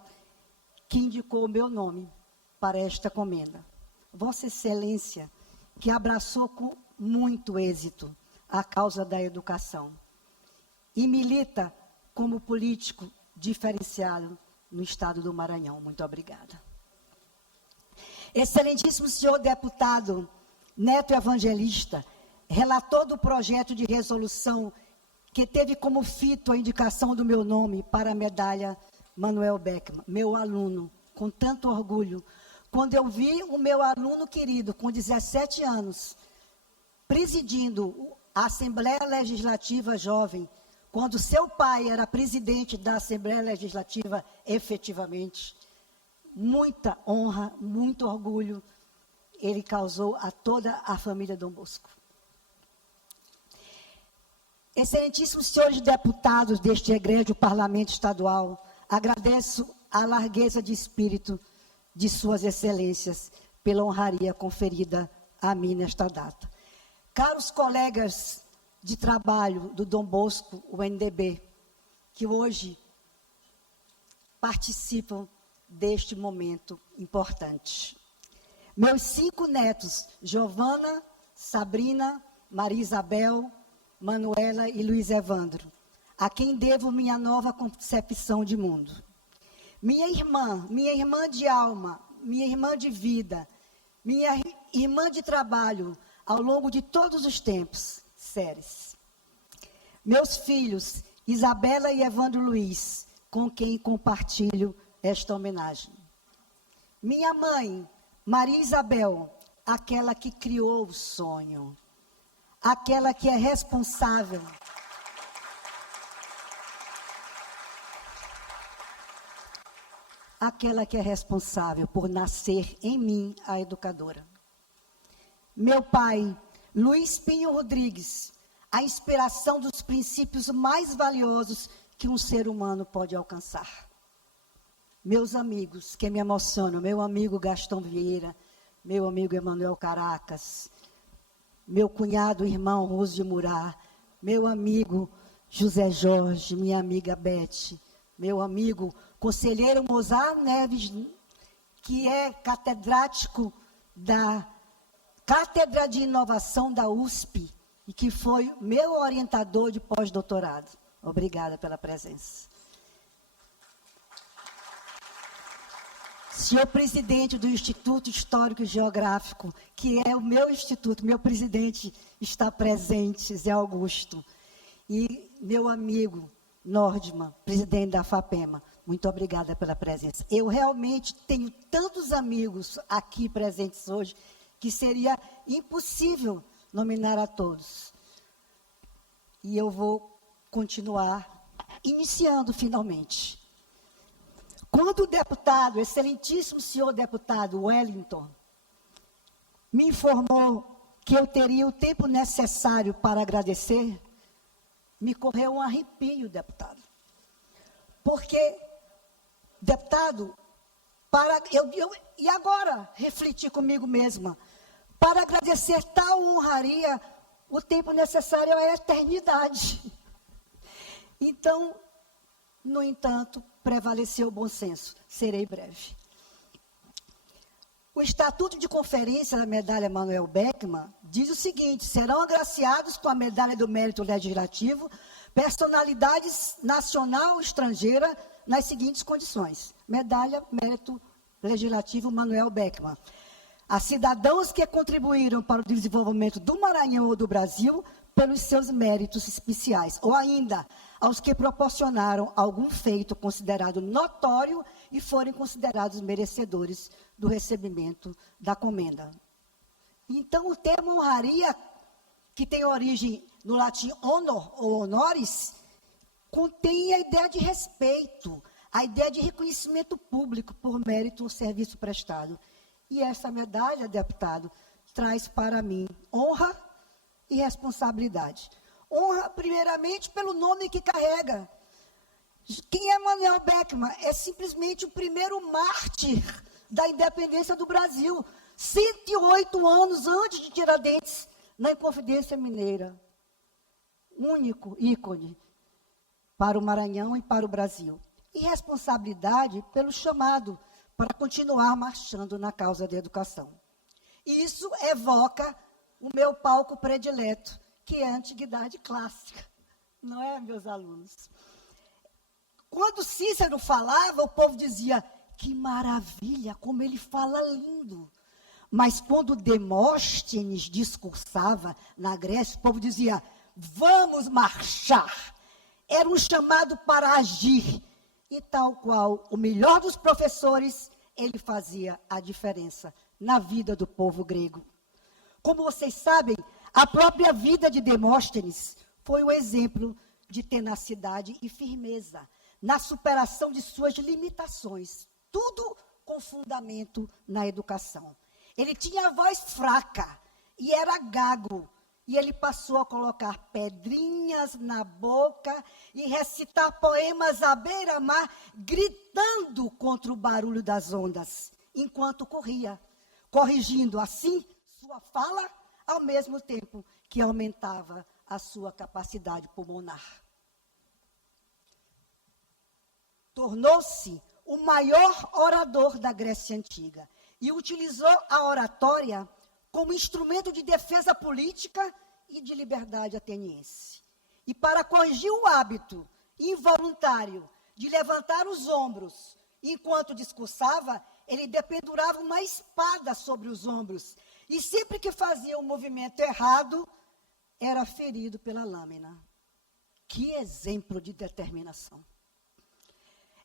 que indicou o meu nome para esta comenda. Vossa Excelência, que abraçou com muito êxito a causa da educação e milita como político diferenciado no estado do Maranhão. Muito obrigada. Excelentíssimo senhor deputado Neto Evangelista, relator do projeto de resolução que teve como fito a indicação do meu nome para a medalha Manuel Beckmann, meu aluno, com tanto orgulho, quando eu vi o meu aluno querido, com 17 anos, presidindo a Assembleia Legislativa Jovem, quando seu pai era presidente da Assembleia Legislativa efetivamente, muita honra, muito orgulho, ele causou a toda a família Dom Bosco. Excelentíssimos senhores deputados deste egrégio Parlamento Estadual, agradeço a largueza de espírito de suas excelências pela honraria conferida a mim nesta data. Caros colegas de trabalho do Dom Bosco, o NDB, que hoje participam deste momento importante. Meus 5 netos, Giovana, Sabrina, Maria Isabel, Manuela e Luiz Evandro, a quem devo minha nova concepção de mundo. Minha irmã de alma, minha irmã de vida, minha irmã de trabalho, ao longo de todos os tempos, Ceres. Meus filhos, Isabela e Evandro Luiz, com quem compartilho esta homenagem. Minha mãe, Maria Isabel, aquela que criou o sonho, aquela que é responsável. Aquela que é responsável por nascer em mim a educadora. Meu pai, Luiz Pinho Rodrigues, a inspiração dos princípios mais valiosos que um ser humano pode alcançar. Meus amigos, que me emocionam, meu amigo Gastão Vieira, meu amigo Emanuel Caracas, meu cunhado, irmão Rose de Murá, meu amigo José Jorge, minha amiga Beth, meu amigo conselheiro Mozart Neves, que é catedrático da Cátedra de Inovação da USP e que foi meu orientador de pós-doutorado. Obrigada pela presença. Senhor presidente do Instituto Histórico e Geográfico, que é o meu instituto, meu presidente está presente, Zé Augusto. E meu amigo Nordman, presidente da FAPEMA, muito obrigada pela presença. Eu realmente tenho tantos amigos aqui presentes hoje, que seria impossível nominar a todos. E eu vou continuar iniciando finalmente. Quando o deputado, excelentíssimo senhor deputado Wellington, me informou que eu teria o tempo necessário para agradecer, me correu um arrepio, deputado. Porque, deputado, e agora, refleti comigo mesma, para agradecer tal honraria, o tempo necessário é a eternidade. Então, no entanto, prevaleceu o bom senso. Serei breve. O Estatuto de Conferência da Medalha Manuel Beckmann diz o seguinte: serão agraciados com a Medalha do Mérito Legislativo personalidades nacional ou estrangeira nas seguintes condições. Medalha Mérito Legislativo Manuel Beckmann. A cidadãos que contribuíram para o desenvolvimento do Maranhão ou do Brasil pelos seus méritos especiais, ou ainda aos que proporcionaram algum feito considerado notório e forem considerados merecedores do recebimento da comenda. Então, o termo honraria, que tem origem no latim honor ou honoris, contém a ideia de respeito, a ideia de reconhecimento público por mérito ou serviço prestado. E essa medalha, deputado, traz para mim honra e responsabilidade. Honra, primeiramente, pelo nome que carrega. Quem é Manuel Beckmann? É simplesmente o primeiro mártir da independência do Brasil. 108 anos antes de Tiradentes, na Inconfidência Mineira. Único ícone para o Maranhão e para o Brasil. E responsabilidade pelo chamado para continuar marchando na causa da educação. Isso evoca o meu palco predileto, que é a antiguidade clássica, não é, meus alunos? Quando Cícero falava, o povo dizia, que maravilha, como ele fala lindo. Mas quando Demóstenes discursava na Grécia, o povo dizia, vamos marchar. Era um chamado para agir. E tal qual o melhor dos professores, ele fazia a diferença na vida do povo grego. Como vocês sabem, a própria vida de Demóstenes foi um exemplo de tenacidade e firmeza na superação de suas limitações, tudo com fundamento na educação. Ele tinha a voz fraca e era gago, e ele passou a colocar pedrinhas na boca e recitar poemas à beira-mar, gritando contra o barulho das ondas, enquanto corria, corrigindo assim sua fala, ao mesmo tempo que aumentava a sua capacidade pulmonar. Tornou-se o maior orador da Grécia Antiga e utilizou a oratória como instrumento de defesa política e de liberdade ateniense. E para corrigir o hábito involuntário de levantar os ombros enquanto discursava, ele dependurava uma espada sobre os ombros e sempre que fazia um movimento errado, era ferido pela lâmina. Que exemplo de determinação!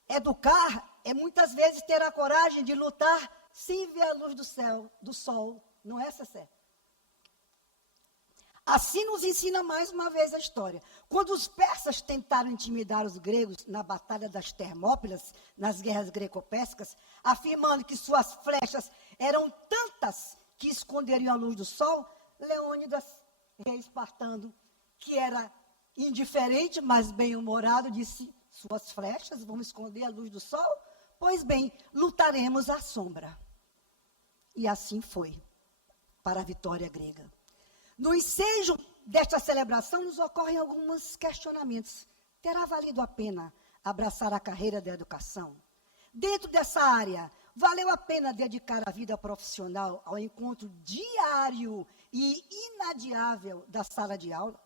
Educar é muitas vezes ter a coragem de lutar sem ver a luz do sol. Não é, Cessé? Assim nos ensina mais uma vez a história. Quando os persas tentaram intimidar os gregos na Batalha das Termópilas, nas guerras greco-pérsicas, afirmando que suas flechas eram tantas que esconderiam a luz do sol, Leônidas, rei espartano, que era indiferente, mas bem-humorado, disse: suas flechas vão esconder a luz do sol? Pois bem, lutaremos à sombra. E assim foi, para a vitória grega. No ensejo desta celebração, nos ocorrem alguns questionamentos. Terá valido a pena abraçar a carreira da educação? Dentro dessa área, valeu a pena dedicar a vida profissional ao encontro diário e inadiável da sala de aula?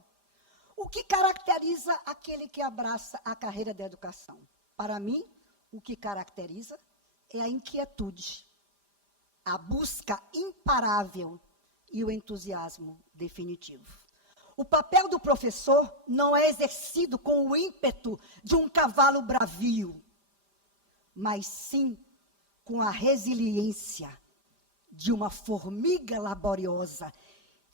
O que caracteriza aquele que abraça a carreira da educação? Para mim, o que caracteriza é a inquietude, a busca imparável e o entusiasmo definitivo. O papel do professor não é exercido com o ímpeto de um cavalo bravio, mas sim com a resiliência de uma formiga laboriosa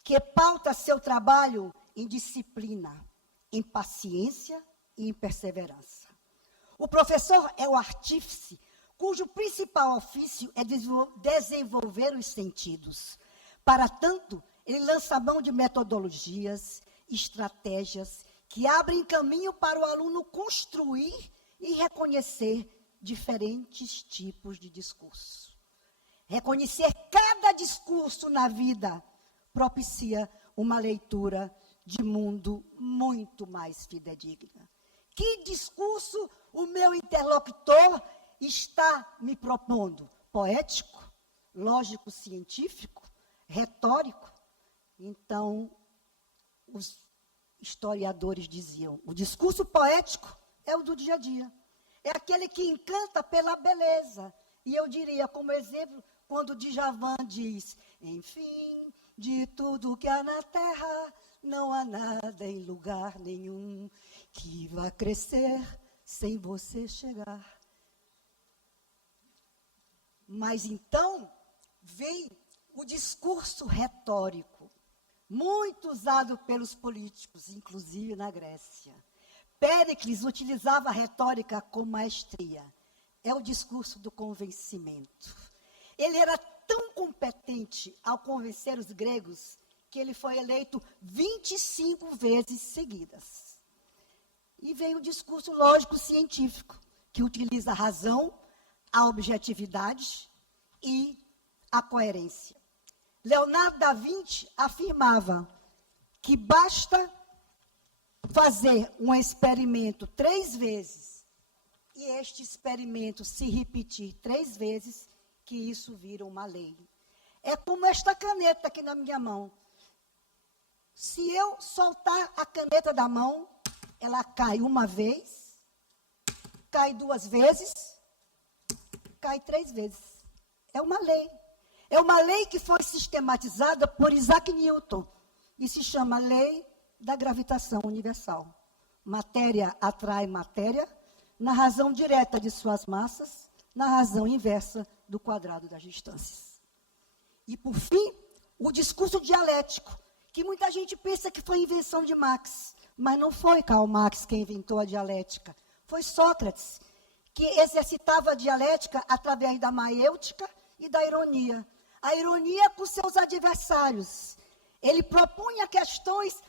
que pauta seu trabalho em disciplina, em paciência e em perseverança. O professor é o artífice cujo principal ofício é desenvolver os sentidos. Para tanto, ele lança mão de metodologias, estratégias que abrem caminho para o aluno construir e reconhecer diferentes tipos de discurso. Reconhecer cada discurso na vida propicia uma leitura de mundo muito mais fidedigna. Que discurso o meu interlocutor está me propondo? Poético? Lógico-científico? Retórico? Então, os historiadores diziam, o discurso poético é o do dia a dia. É aquele que encanta pela beleza. E eu diria, como exemplo, quando Djavan diz, enfim, de tudo que há na terra, não há nada em lugar nenhum que vá crescer sem você chegar. Mas então, vem o discurso retórico, muito usado pelos políticos, inclusive na Grécia. Péricles utilizava a retórica com maestria. É o discurso do convencimento. Ele era tão competente ao convencer os gregos que ele foi eleito 25 vezes seguidas. E vem o discurso lógico-científico, que utiliza a razão, a objetividade e a coerência. Leonardo da Vinci afirmava que basta fazer um experimento 3 vezes e este experimento se repetir 3 vezes, que isso vira uma lei. É como esta caneta aqui na minha mão. Se eu soltar a caneta da mão, ela cai 1 vez, cai 2 vezes, cai 3 vezes. É uma lei. É uma lei que foi sistematizada por Isaac Newton e se chama Lei da Gravitação Universal. Matéria atrai matéria na razão direta de suas massas, na razão inversa do quadrado das distâncias. E, por fim, o discurso dialético, que muita gente pensa que foi invenção de Marx, mas não foi Karl Marx quem inventou a dialética, foi Sócrates, que exercitava a dialética através da maêutica e da ironia. A ironia com seus adversários. Ele propunha questões.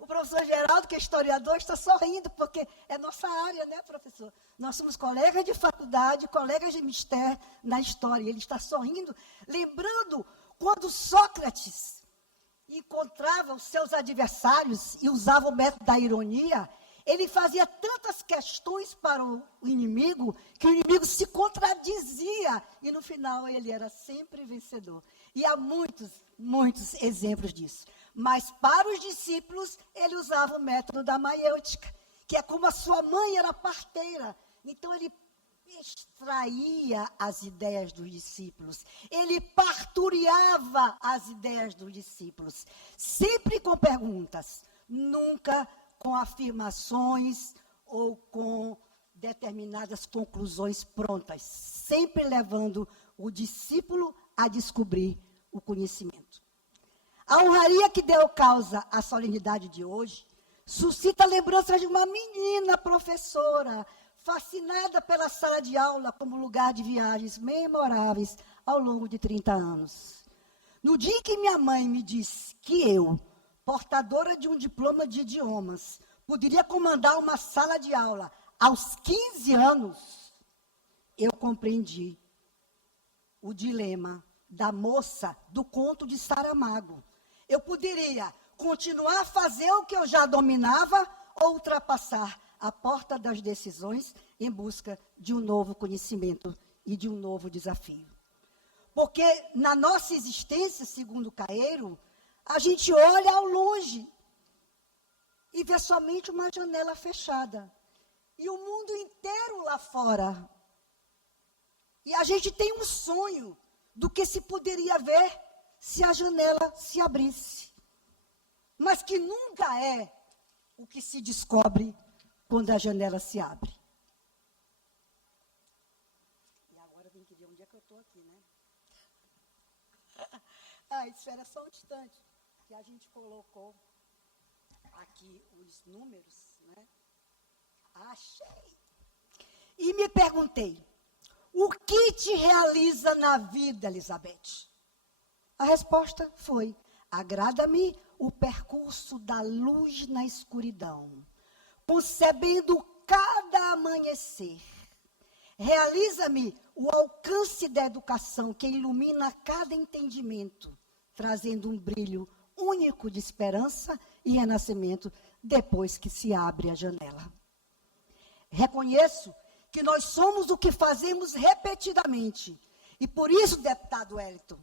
O professor Geraldo, que é historiador, está sorrindo, porque é nossa área, né, professor? Nós somos colegas de faculdade, colegas de mistério na história. Ele está sorrindo, lembrando quando Sócrates encontrava os seus adversários e usava o método da ironia, ele fazia tantas questões para o inimigo, que o inimigo se contradizia, e no final ele era sempre vencedor. E há muitos, muitos exemplos disso. Mas para os discípulos, ele usava o método da maêutica, que é como a sua mãe era parteira. Então ele extraía as ideias dos discípulos, ele parturiava as ideias dos discípulos, sempre com perguntas, nunca com afirmações ou com determinadas conclusões prontas, sempre levando o discípulo a descobrir o conhecimento. A honraria que deu causa à solenidade de hoje suscita lembranças de uma menina professora, fascinada pela sala de aula como lugar de viagens memoráveis ao longo de 30 anos. No dia em que minha mãe me disse que eu, portadora de um diploma de idiomas, poderia comandar uma sala de aula aos 15 anos, eu compreendi o dilema da moça do conto de Saramago. Eu poderia continuar a fazer o que eu já dominava ou ultrapassar a porta das decisões em busca de um novo conhecimento e de um novo desafio. Porque na nossa existência, segundo Caeiro, a gente olha ao longe e vê somente uma janela fechada. E o mundo inteiro lá fora. E a gente tem um sonho do que se poderia ver se a janela se abrisse. Mas que nunca é o que se descobre quando a janela se abre. E agora tem que ver onde é que eu estou aqui, né? Espera só um instante, que a gente colocou aqui os números, né? Achei. E me perguntei, o que te realiza na vida, Elizabeth? A resposta foi, agrada-me o percurso da luz na escuridão, concebendo cada amanhecer. Realiza-me o alcance da educação que ilumina cada entendimento, trazendo um brilho único de esperança e renascimento depois que se abre a janela. Reconheço que nós somos o que fazemos repetidamente. E por isso, deputado Wellington,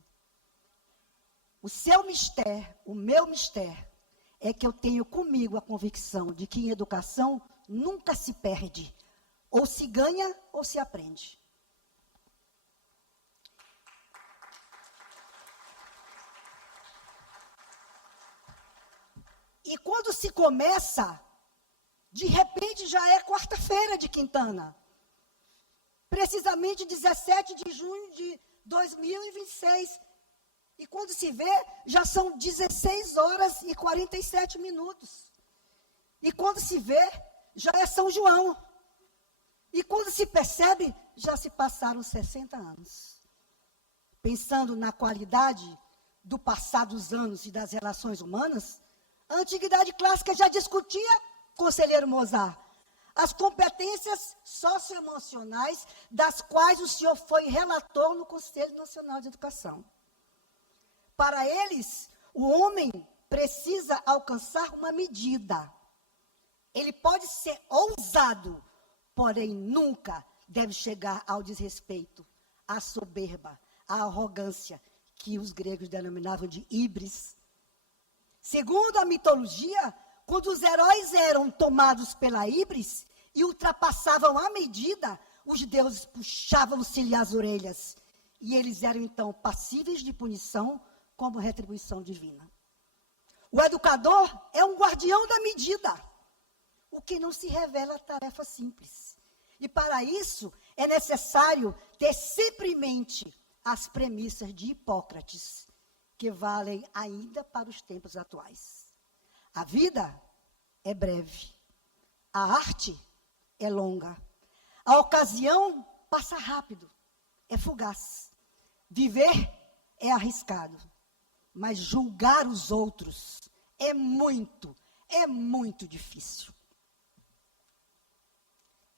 o seu mistério, o meu mistério, é que eu tenho comigo a convicção de que em educação nunca se perde. Ou se ganha ou se aprende. E quando se começa, de repente já é quarta-feira de Quintana. Precisamente 17 de junho de 2026. E quando se vê, já são 16 horas e 47 minutos. E quando se vê, já é São João. E quando se percebe, já se passaram 60 anos. Pensando na qualidade do passar dos anos e das relações humanas, a Antiguidade Clássica já discutia, conselheiro Mozart, as competências socioemocionais das quais o senhor foi relator no Conselho Nacional de Educação. Para eles, o homem precisa alcançar uma medida. Ele pode ser ousado, porém nunca deve chegar ao desrespeito, à soberba, à arrogância, que os gregos denominavam de híbris. Segundo a mitologia, quando os heróis eram tomados pela híbris e ultrapassavam a medida, os deuses puxavam-se-lhe as orelhas. E eles eram, então, passíveis de punição como retribuição divina. O educador é um guardião da medida, o que não se revela tarefa simples. E para isso é necessário ter sempre em mente as premissas de Hipócrates, que valem ainda para os tempos atuais. A vida é breve, a arte é longa, a ocasião passa rápido, é fugaz. Viver é arriscado, mas julgar os outros é muito difícil.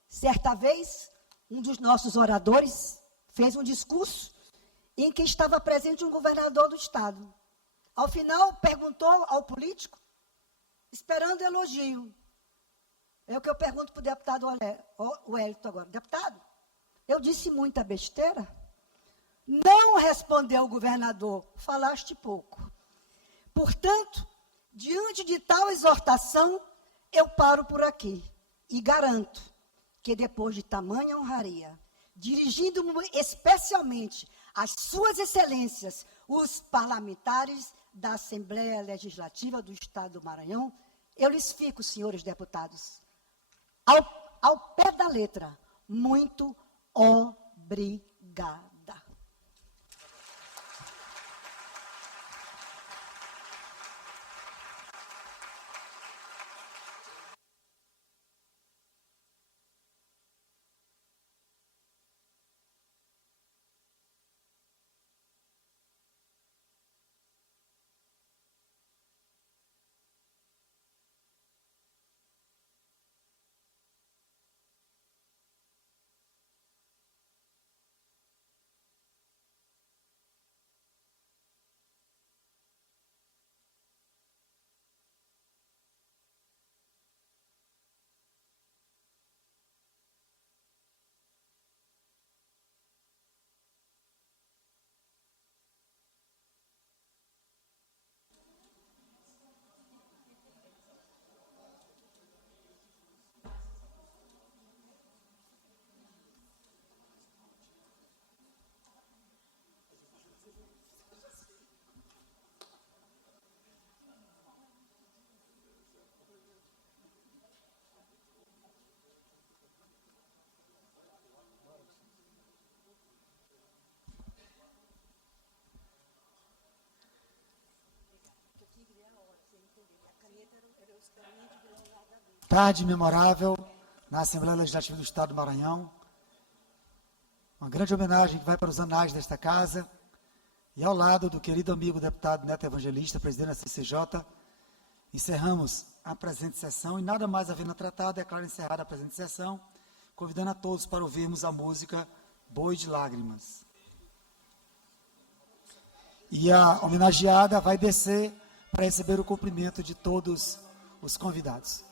Certa vez, um dos nossos oradores fez um discurso em que estava presente um governador do estado. Ao final, perguntou ao político, esperando elogio. É o que eu pergunto para o deputado Wellington agora. Deputado, eu disse muita besteira? Não, respondeu o governador, falaste pouco. Portanto, diante de tal exortação, eu paro por aqui e garanto que depois de tamanha honraria, dirigindo-me especialmente às suas excelências, os parlamentares da Assembleia Legislativa do Estado do Maranhão, eu lhes fico, senhores deputados, ao pé da letra, muito obrigada. Tarde memorável na Assembleia Legislativa do Estado do Maranhão. Uma grande homenagem que vai para os anais desta casa. E ao lado do querido amigo deputado Neto Evangelista, presidente da CCJ, encerramos a presente sessão e nada mais havendo a tratar, declaro encerrada a presente sessão, convidando a todos para ouvirmos a música Boi de Lágrimas. E a homenageada vai descer para receber o cumprimento de todos os convidados.